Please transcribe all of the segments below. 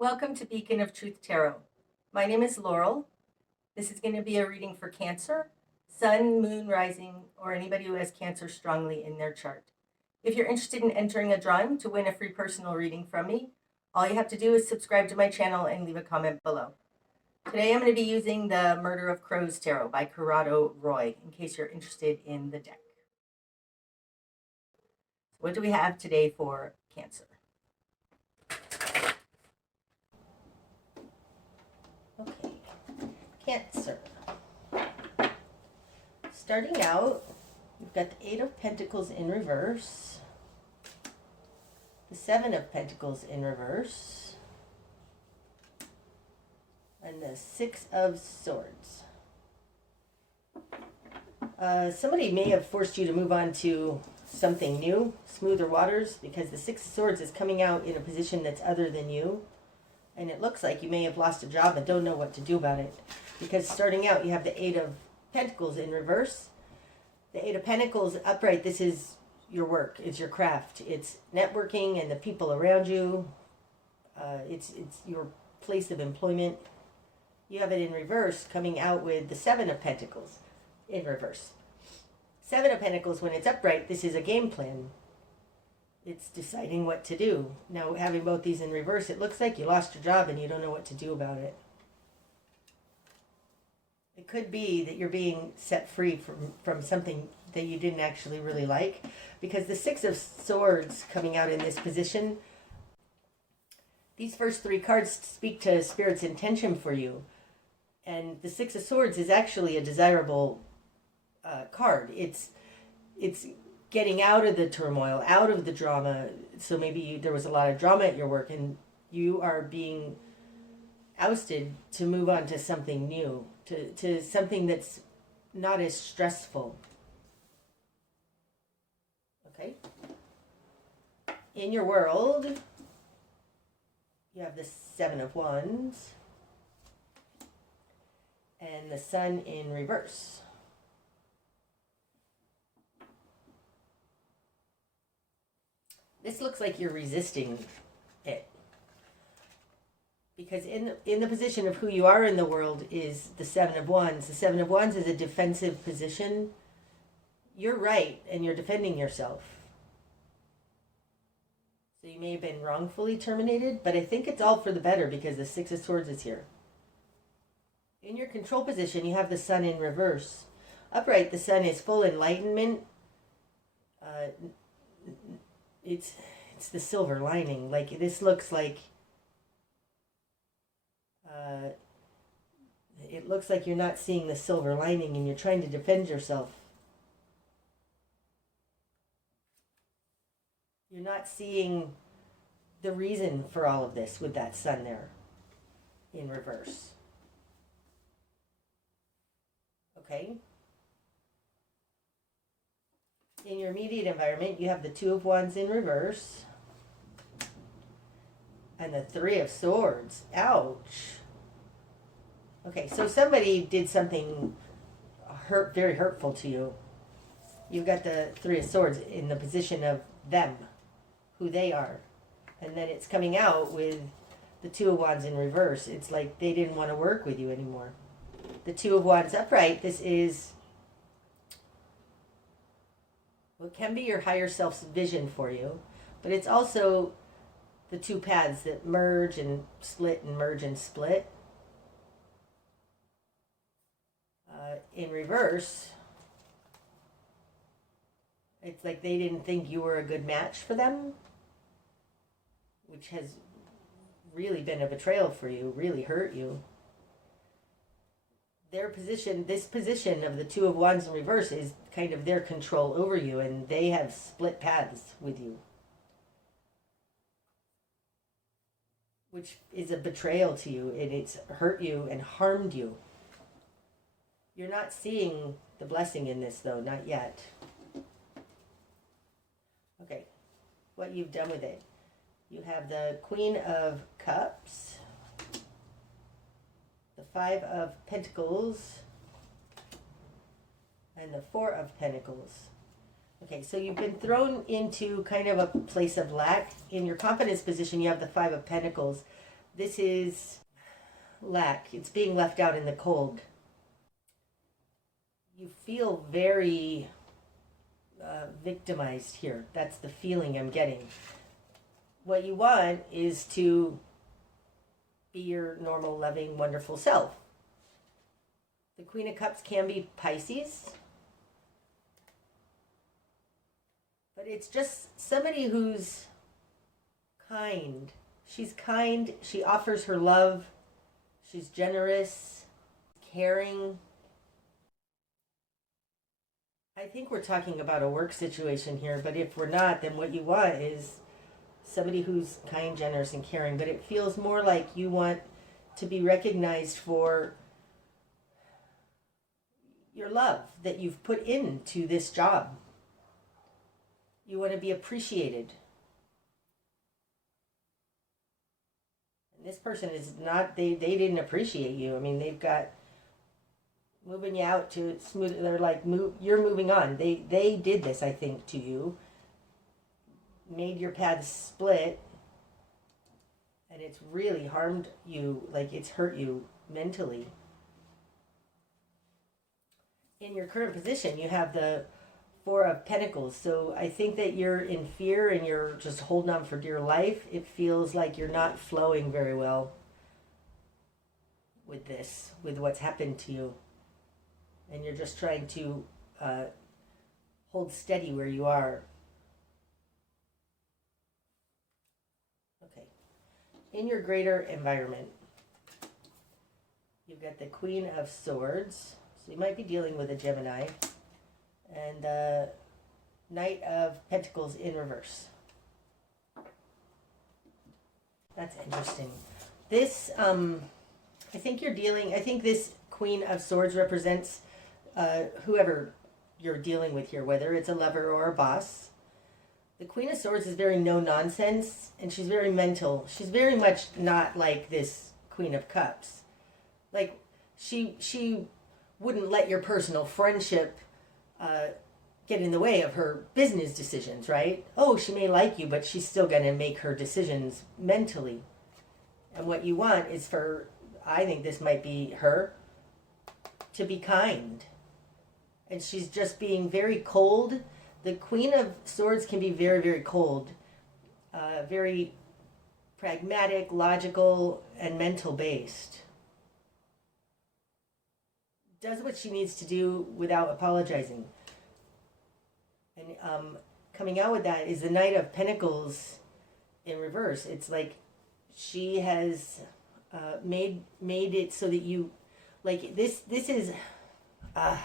Welcome to Beacon of Truth Tarot. My name is Laurel. This is going to be a reading for Cancer, Sun, Moon, Rising, or anybody who has Cancer strongly in their chart. If you're interested in entering a drawing to win a free personal reading from me, all you have to do is subscribe to my channel and leave a comment below. Today I'm going to be using the Murder of Crows Tarot by Corrado Roy, in case you're interested in the deck. What do we have today for Cancer? Okay, Cancer. Starting out, we've got the 8 of Pentacles in reverse, the 7 of Pentacles in reverse, and the 6 of Swords. Somebody may have forced you to move on to something new, smoother waters, because the 6 of Swords is coming out in a position that's other than you. And it looks like you may have lost a job and don't know what to do about it. Because starting out, you have the 8 of Pentacles in reverse. The 8 of Pentacles upright, this is your work. It's your craft. It's networking and the people around you. It's your place of employment. You have it in reverse coming out with the 7 of Pentacles in reverse. 7 of Pentacles, when it's upright, this is a game plan. It's deciding what to do. Now, having both these in reverse, it looks like you lost your job and you don't know what to do about it. It could be that you're being set free from something that you didn't actually really like, because the 6 of Swords coming out in this position, these first 3 cards speak to Spirit's intention for you. And the 6 of Swords is actually a desirable card. It's getting out of the turmoil, out of the drama. So maybe there was a lot of drama at your work and you are being ousted to move on to something new, to something that's not as stressful. Okay? In your world, you have the 7 of Wands and the Sun in reverse. This looks like you're resisting it. Because in the position of who you are in the world is the 7 of Wands. The 7 of Wands is a defensive position. You're right, and you're defending yourself. So you may have been wrongfully terminated, but I think it's all for the better because the 6 of Swords is here. In your control position, you have the Sun in reverse. Upright, the Sun is full enlightenment. It's the silver lining. Like, this looks like it looks like you're not seeing the silver lining and you're trying to defend yourself. You're not seeing the reason for all of this with that Sun there in reverse. Okay? In your immediate environment, you have the 2 of Wands in reverse and the 3 of Swords. Ouch. Okay, so somebody did something very hurtful to you. You've got the 3 of Swords in the position of them, who they are. And then it's coming out with the 2 of Wands in reverse. It's like they didn't want to work with you anymore. The 2 of Wands upright, this is what can be your higher self's vision for you, but it's also the 2 paths that merge and split and merge and split. In reverse, it's like they didn't think you were a good match for them, which has really been a betrayal for you, really hurt you. Their position, this position of the 2 of Wands in reverse is kind of their control over you, and they have split paths with you, which is a betrayal to you, and it's hurt you and harmed you. You're not seeing the blessing in this, though, not yet. Okay, what you've done with it. You have the Queen of Cups, the 5 of Pentacles, and the 4 of Pentacles. Okay, so you've been thrown into kind of a place of lack. In your confidence position, you have the 5 of Pentacles. This is lack. It's being left out in the cold. You feel very victimized here. That's the feeling I'm getting. What you want is to be your normal, loving, wonderful self. The Queen of Cups can be Pisces, but it's just somebody who's kind. She's kind. She offers her love. She's generous, caring. I think we're talking about a work situation here, but if we're not, then what you want is somebody who's kind, generous, and caring. But it feels more like you want to be recognized for your love that you've put into this job. You want to be appreciated. And this person is not, they didn't appreciate you. I mean, they've got moving you out to smooth. They're like, you're moving on. They did this, I think, to you. Made your paths split. And it's really harmed you. Like, it's hurt you mentally. In your current position, you have the Four of Pentacles. So I think that you're in fear and you're just holding on for dear life. It feels like you're not flowing very well with this, with what's happened to you. And you're just trying to hold steady where you are. Okay. In your greater environment, you've got the Queen of Swords. So you might be dealing with a Gemini. And the Knight of Pentacles in reverse. That's interesting. This, I think this Queen of Swords represents whoever you're dealing with here, whether it's a lover or a boss. The Queen of Swords is very no-nonsense, and she's very mental. She's very much not like this Queen of Cups. Like, she wouldn't let your personal friendship get in the way of her business decisions, right? Oh, she may like you, but she's still going to make her decisions mentally. And what you want is for, I think this might be her, to be kind. And she's just being very cold. The Queen of Swords can be very, very cold. Very pragmatic, logical, and mental based. Does what she needs to do without apologizing. And coming out with that is the Knight of Pentacles in reverse. It's like she has made it so that you, like, this is the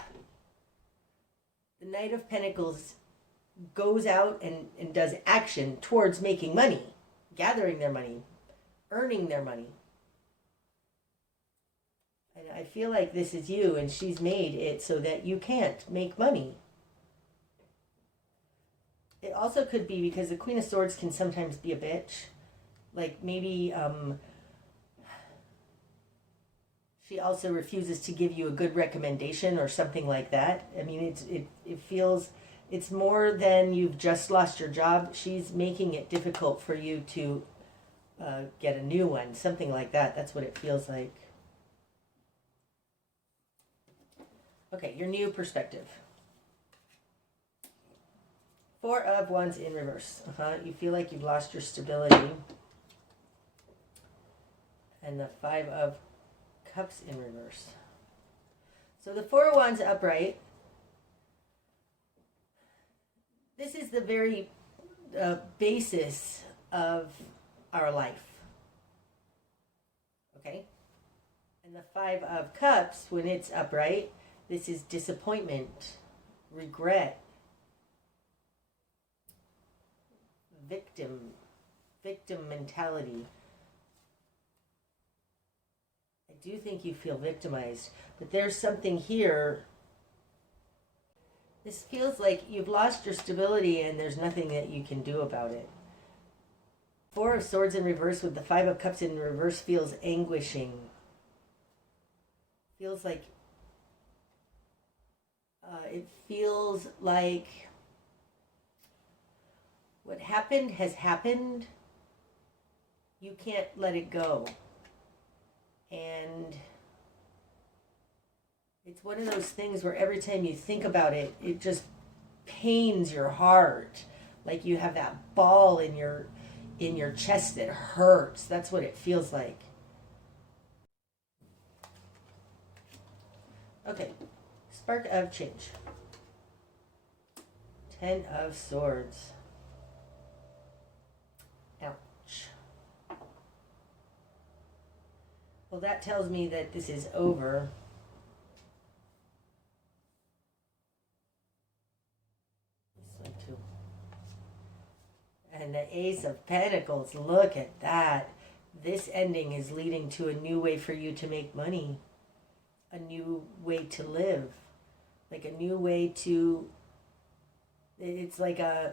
Knight of Pentacles goes out and does action towards making money, gathering their money, earning their money. And I feel like this is you, and she's made it so that you can't make money. It also could be because the Queen of Swords can sometimes be a bitch. Like, maybe she also refuses to give you a good recommendation or something like that. I mean, it feels it's more than you've just lost your job. She's making it difficult for you to get a new one, something like that. That's what it feels like. Okay, your new perspective. Four of Wands in reverse. You feel like you've lost your stability. And the Five of Cups in reverse. So the Four of Wands upright. This is the very basis of our life. Okay? And the Five of Cups, when it's upright, this is disappointment, regret, victim mentality. I do think you feel victimized, but there's something here. This feels like you've lost your stability and there's nothing that you can do about it. Four of Swords in reverse with the Five of Cups in reverse feels anguishing. Feels like it feels like what happened has happened, you can't let it go. And it's one of those things where every time you think about it, it just pains your heart. Like you have that ball in your chest that hurts. That's what it feels like. Okay, spark of change. 10 of Swords. Ouch. Well, that tells me that this is over. This one too. And the Ace of Pentacles, look at that. This ending is leading to a new way for you to make money. A new way to live. Like a new way to... It's like a...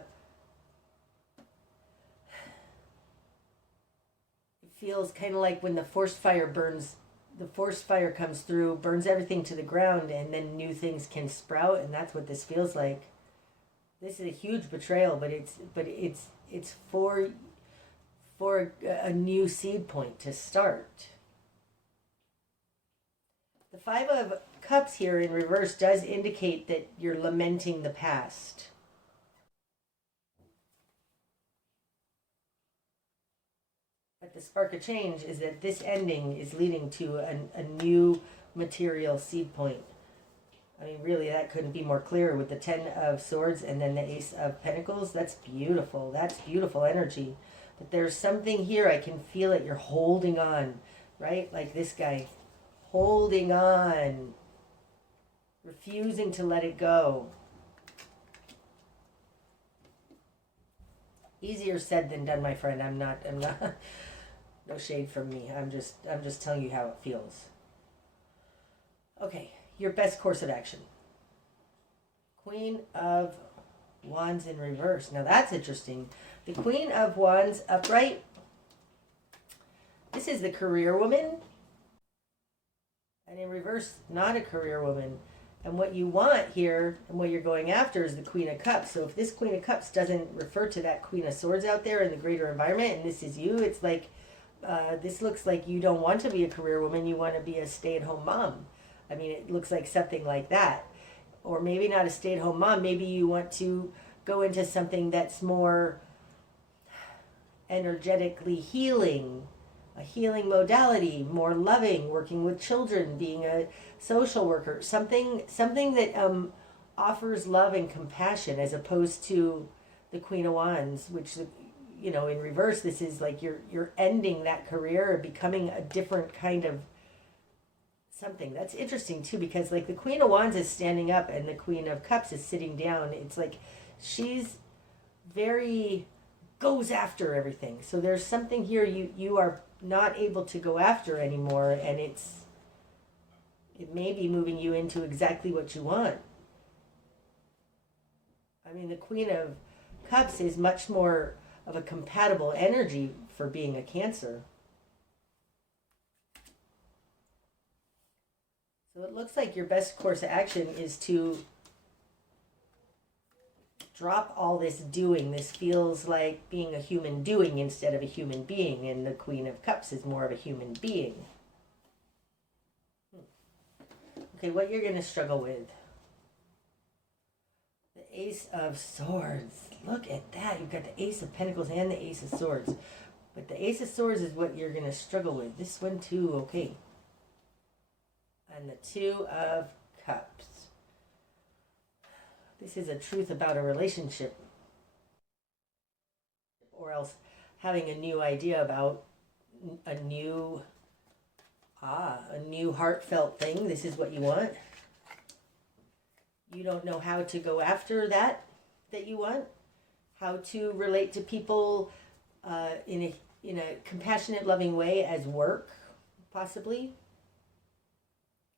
It feels kind of like when the forest fire burns, the forest fire comes through, burns everything to the ground, and then new things can sprout, and that's what this feels like. This is a huge betrayal, but it's for a new seed point to start. The Five of Cups here in reverse does indicate that you're lamenting the past. But the spark of change is that this ending is leading to a new material seed point. I mean, really, that couldn't be more clear with the 10 of Swords and then the Ace of Pentacles. That's beautiful. That's beautiful energy. But there's something here. I can feel it. You're holding on, right? Like this guy. Holding on. Refusing to let it go. Easier said than done, my friend. I'm not no shade from me. I'm just telling you how it feels. Okay, your best course of action. Queen of Wands in reverse. Now that's interesting. The Queen of Wands upright. This is the career woman. And in reverse, not a career woman. And what you want here, and what you're going after, is the Queen of Cups. So if this Queen of Cups doesn't refer to that Queen of Swords out there in the greater environment, and this is you, it's like, this looks like you don't want to be a career woman, you want to be a stay-at-home mom. I mean, it looks like something like that. Or maybe not a stay-at-home mom, maybe you want to go into something that's more energetically healing, a healing modality, more loving, working with children, being a social worker, something that offers love and compassion, as opposed to the Queen of Wands, which, you know, in reverse, this is like you're ending that career or becoming a different kind of something. That's interesting too, because like the Queen of Wands is standing up and the Queen of Cups is sitting down. It's like she's very goes after everything. So there's something here you are not able to go after anymore, and it may be moving you into exactly what you want. I mean, the Queen of Cups is much more of a compatible energy for being a Cancer. So it looks like your best course of action is to drop all this doing. This feels like being a human doing instead of a human being, and the Queen of Cups is more of a human being. Okay, what you're going to struggle with. The Ace of Swords. Look at that. You've got the Ace of Pentacles and the Ace of Swords. But the Ace of Swords is what you're going to struggle with. This one too, okay. And the Two of Cups. This is a truth about a relationship. Or else having a new idea about a new heartfelt thing. This is what you want. You don't know how to go after that you want. How to relate to people in a compassionate, loving way as work, possibly.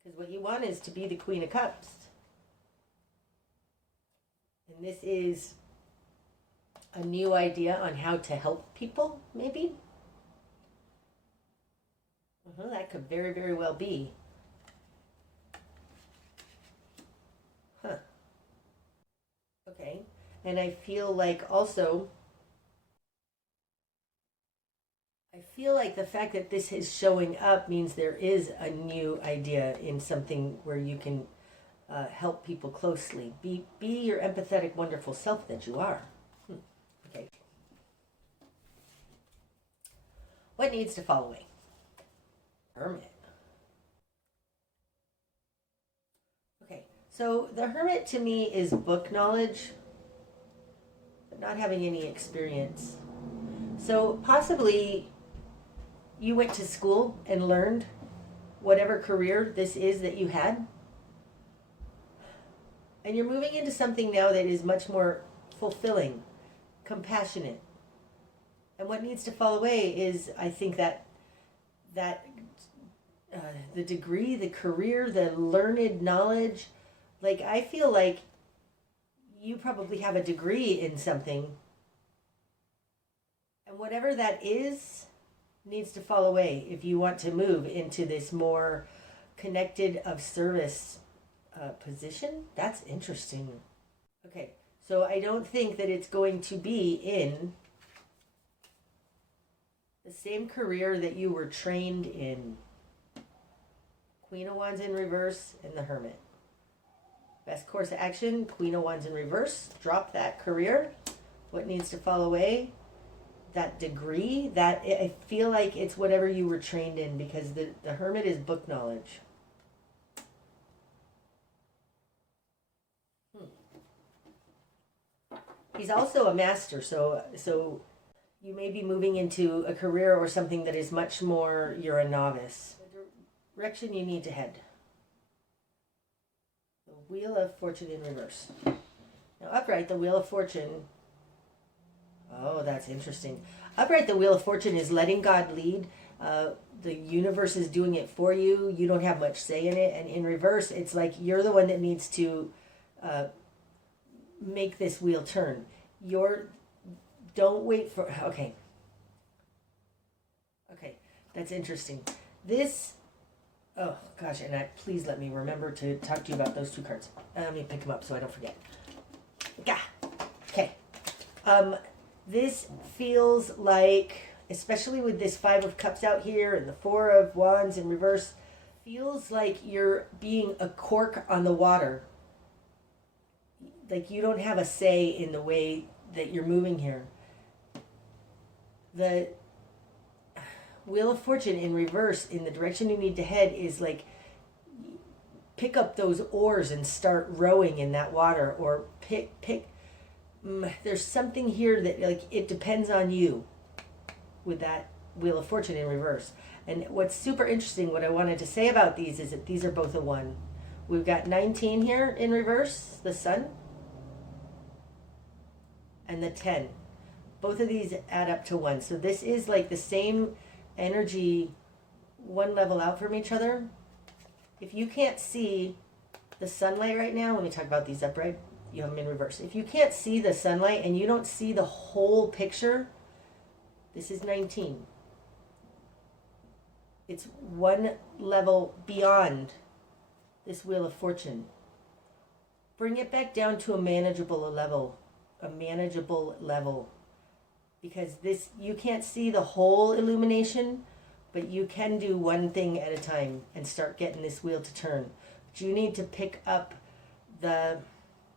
Because what you want is to be the Queen of Cups. And this is a new idea on how to help people, maybe. That could very, very well be. Huh. Okay. And I feel like also, I feel like the fact that this is showing up means there is a new idea in something where you can help people closely. Be your empathetic, wonderful self that you are. Okay. What needs to fall away? Hermit. Okay, so the Hermit to me is book knowledge, but not having any experience. So possibly you went to school and learned whatever career this is that you had, and you're moving into something now that is much more fulfilling, compassionate. And what needs to fall away is, I think, that the degree, the career, the learned knowledge. Like, I feel like you probably have a degree in something, and whatever that is needs to fall away if you want to move into this more connected of service position. That's interesting. Okay, so I don't think that it's going to be in the same career that you were trained in. Queen of Wands in reverse and the Hermit. Best course of action, Queen of Wands in reverse. Drop that career. What needs to fall away? That degree. That, I feel like it's whatever you were trained in, because the Hermit is book knowledge. He's also a master, so you may be moving into a career or something that is much more, you're a novice. The direction you need to head. The Wheel of Fortune in reverse. Now upright, the Wheel of Fortune. Oh, that's interesting. Upright, the Wheel of Fortune is letting God lead. The universe is doing it for you. You don't have much say in it. And in reverse, it's like you're the one that needs to make this wheel turn. Don't wait for, okay, that's interesting. This, oh gosh, and please let me remember to talk to you about those two cards. Let me pick them up so I don't forget. Yeah, okay. This feels like, especially with this Five of Cups out here and the Four of Wands in reverse, feels like you're being a cork on the water. Like you don't have a say in the way that you're moving here. The Wheel of Fortune in reverse, in the direction you need to head, is like pick up those oars and start rowing in that water, or there's something here that, like, it depends on you with that Wheel of Fortune in reverse. And what's super interesting, what I wanted to say about these is that these are both a 1. We've got 19 here in reverse, the Sun, and the 10. Both of these add up to 1. So this is like the same energy, one level out from each other. If you can't see the sunlight right now, let me talk about these upright. You have them in reverse. If you can't see the sunlight and you don't see the whole picture, this is 19. It's one level beyond this Wheel of Fortune. Bring it back down to a manageable level. Because this, you can't see the whole illumination, but you can do one thing at a time and start getting this wheel to turn. But you need to pick up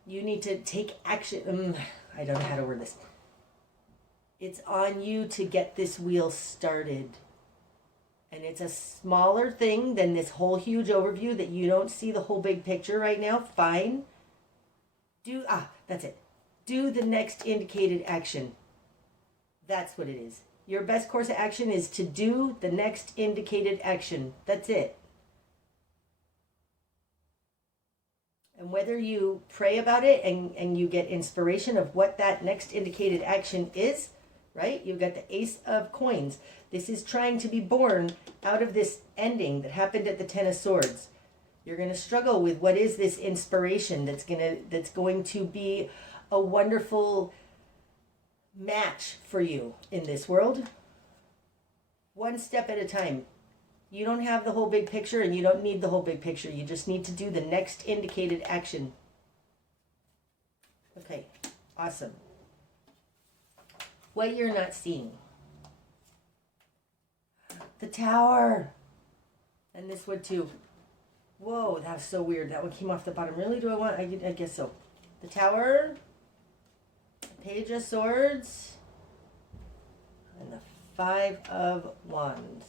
you need to take action. I don't know how to word this. It's on you to get this wheel started. And it's a smaller thing than this whole huge overview that you don't see the whole big picture right now. Fine. That's it. Do the next indicated action. That's what it is. Your best course of action is to do the next indicated action. That's it. And whether you pray about it and you get inspiration of what that next indicated action is, right? You've got the Ace of Coins. This is trying to be born out of this ending that happened at the Ten of Swords. You're going to struggle with what is this inspiration that's going to be a wonderful match for you in this world. One step at a time. You don't have the whole big picture, and you don't need the whole big picture. You just need to do the next indicated action. Okay, awesome. What you're not seeing. The Tower. And this one too. Whoa, that was so weird. That one came off the bottom. Really? Do I want? I guess so. The Tower. The Page of Swords. And the Five of Wands.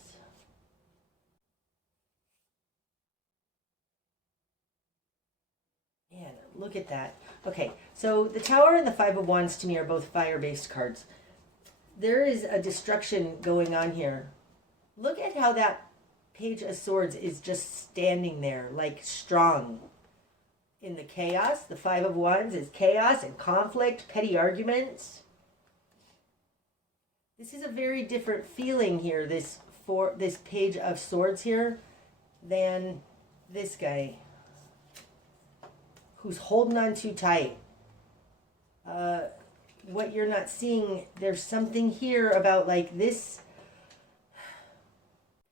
Man, look at that. Okay, so the Tower and the Five of Wands to me are both fire-based cards. There is a destruction going on here. Look at how that Page of Swords is just standing there, like strong. In the chaos, the Five of Wands is chaos and conflict, petty arguments. This is a very different feeling here, this Page of Swords here, than this guy, who's holding on too tight. What you're not seeing, there's something here about like this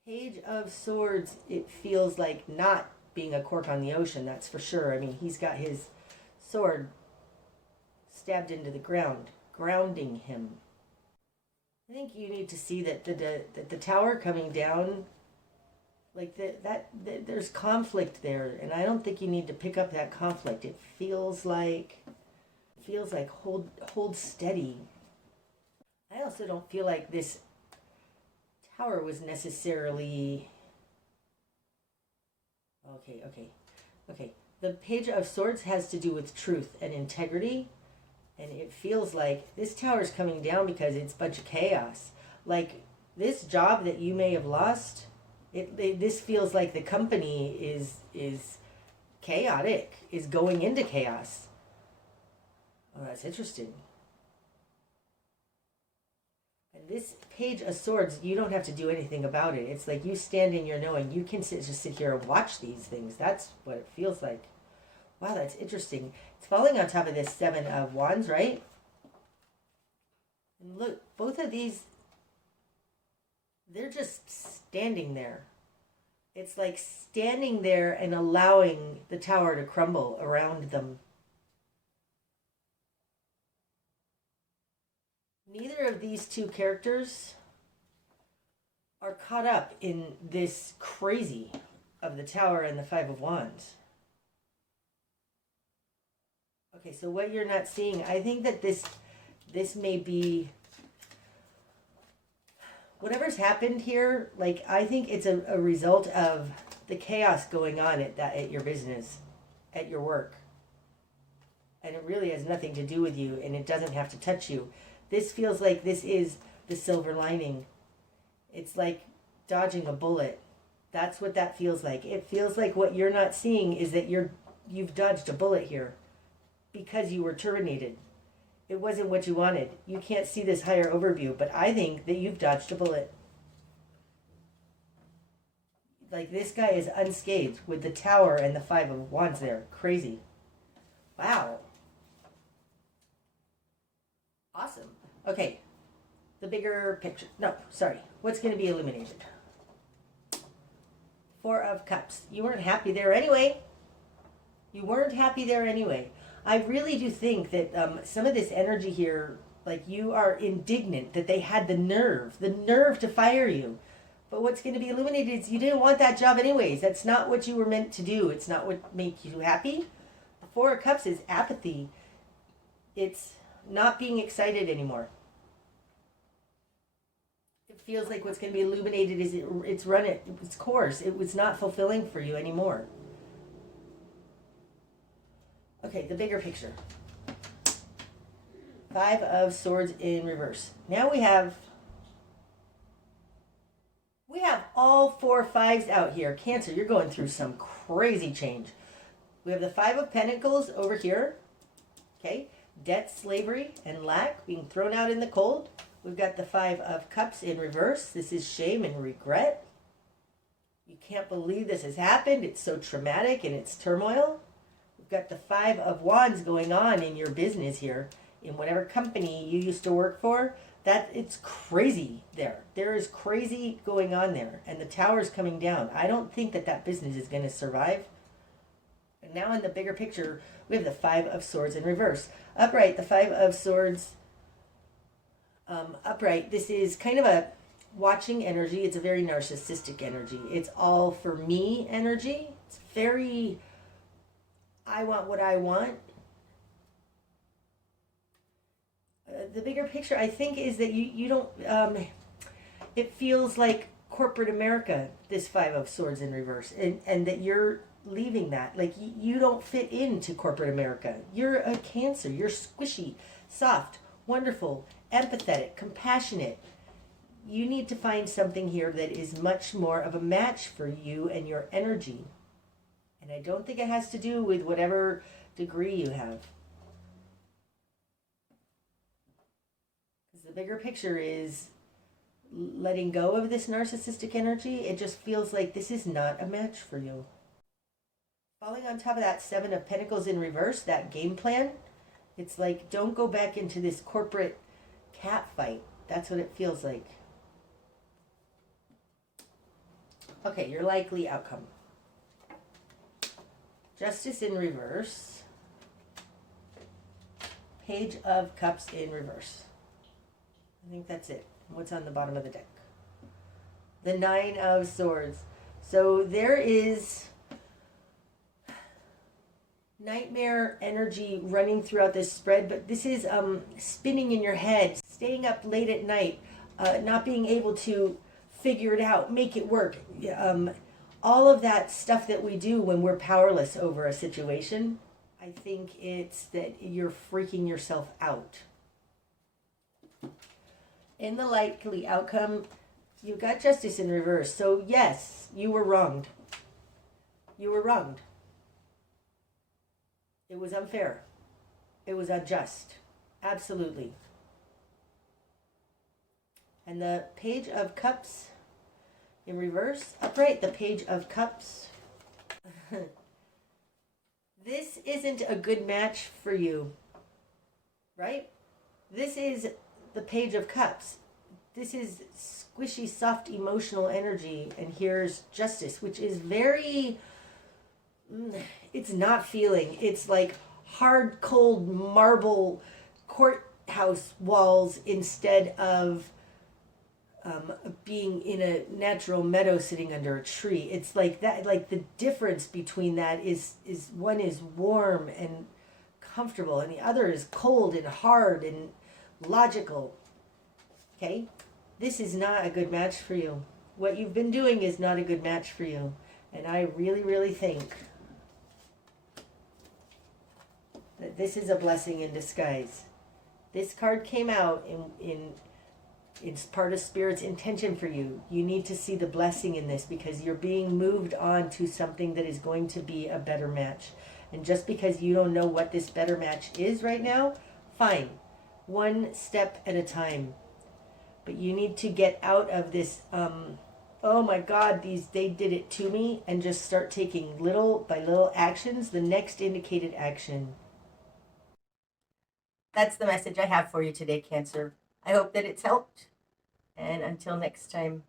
Page of Swords, it feels like not being a cork on the ocean, that's for sure. I mean, he's got his sword stabbed into the ground, grounding him. I think you need to see that the Tower coming down, like there's conflict there, and I don't think you need to pick up that conflict. It feels like hold steady. I also don't feel like this Tower was necessarily okay. The Page of Swords has to do with truth and integrity, and it feels like this Tower's coming down because it's a bunch of chaos. Like this job that you may have lost, this feels like the company is chaotic, is going into chaos. Oh, that's interesting. And this Page of Swords, you don't have to do anything about it. It's like you stand in your knowing. You can just sit here and watch these things. That's what it feels like. Wow, that's interesting. It's falling on top of this Seven of Wands, right? And look, both of these, they're just standing there. It's like standing there and allowing the Tower to crumble around them. Neither of these two characters are caught up in this crazy of the Tower and the Five of Wands. Okay, so what you're not seeing, I think that this may be whatever's happened here. Like, I think it's a result of the chaos going on at your business, at your work, and it really has nothing to do with you, and it doesn't have to touch you. This feels like this is the silver lining. It's like dodging a bullet. That's what that feels like. It feels like what you're not seeing is that you've dodged a bullet here because you were terminated. It wasn't what you wanted. You can't see this higher overview, but I think that you've dodged a bullet. Like, this guy is unscathed with the Tower and the Five of Wands there. Crazy. Wow. Awesome. Okay. The bigger picture. No, sorry. What's going to be illuminated? Four of Cups. You weren't happy there anyway. You weren't happy there anyway. I really do think that some of this energy here, like, you are indignant that they had the nerve to fire you. But what's going to be illuminated is you didn't want that job anyways. That's not what you were meant to do. It's not what makes you happy. The Four of Cups is apathy. It's not being excited anymore. It feels like what's going to be illuminated is it's run its course. It was not fulfilling for you anymore. Okay, the bigger picture. Five of Swords in reverse. Now we have all 4 fives out here. Cancer, you're going through some crazy change. We have the Five of Pentacles over here. Okay, debt, slavery, and lack being thrown out in the cold. We've got the Five of Cups in reverse. This is shame and regret. You can't believe this has happened. It's so traumatic and it's turmoil. We've got the Five of Wands going on in your business here, in whatever company you used to work for. That it's crazy there. There is crazy going on there, and the Tower's coming down. I don't think that business is going to survive. And now in the bigger picture, we have the Five of Swords in reverse. Upright, the Five of Swords upright. This is kind of watching energy. It's a very narcissistic energy. It's all for me energy. It's very, I want what I want. The bigger picture, I think, is that you don't, it feels like corporate America, this Five of Swords in reverse, and that you're leaving that. Like, you don't fit into corporate America. You're a Cancer. You're squishy, soft, wonderful, empathetic, compassionate. You need to find something here that is much more of a match for you and your energy. And I don't think it has to do with whatever degree you have. Because the bigger picture is letting go of this narcissistic energy. It just feels like this is not a match for you. Falling on top of that Seven of Pentacles in reverse, that game plan, it's like, don't go back into this corporate cat fight. That's what it feels like. Okay, your likely outcome. Justice in reverse. Page of Cups in reverse. I think that's it. What's on the bottom of the deck? The Nine of Swords. So there is nightmare energy running throughout this spread, but this is spinning in your head, staying up late at night, not being able to figure it out, make it work. All of that stuff that we do when we're powerless over a situation, I think it's that you're freaking yourself out. In the likely outcome, you got Justice in reverse. So yes, you were wronged. You were wronged. It was unfair. It was unjust. Absolutely. And the Page of Cups in reverse. Upright, the Page of Cups. This isn't a good match for you. Right? This is the Page of Cups. This is squishy, soft, emotional energy. And here's Justice, which is very... it's not feeling. It's like hard, cold marble courthouse walls instead of being in a natural meadow sitting under a tree. It's like that. Like the difference between that is one is warm and comfortable, and the other is cold and hard and logical. Okay, this is not a good match for you. What you've been doing is not a good match for you, and I really, really think that this is a blessing in disguise. This card came out in it's part of Spirit's intention for you. You need to see the blessing in this because you're being moved on to something that is going to be a better match. And just because you don't know what this better match is right now, fine. One step at a time. But you need to get out of this, oh my God, they did it to me, and just start taking little by little actions, the next indicated action. That's the message I have for you today, Cancer. I hope that it's helped. And until next time,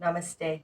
namaste.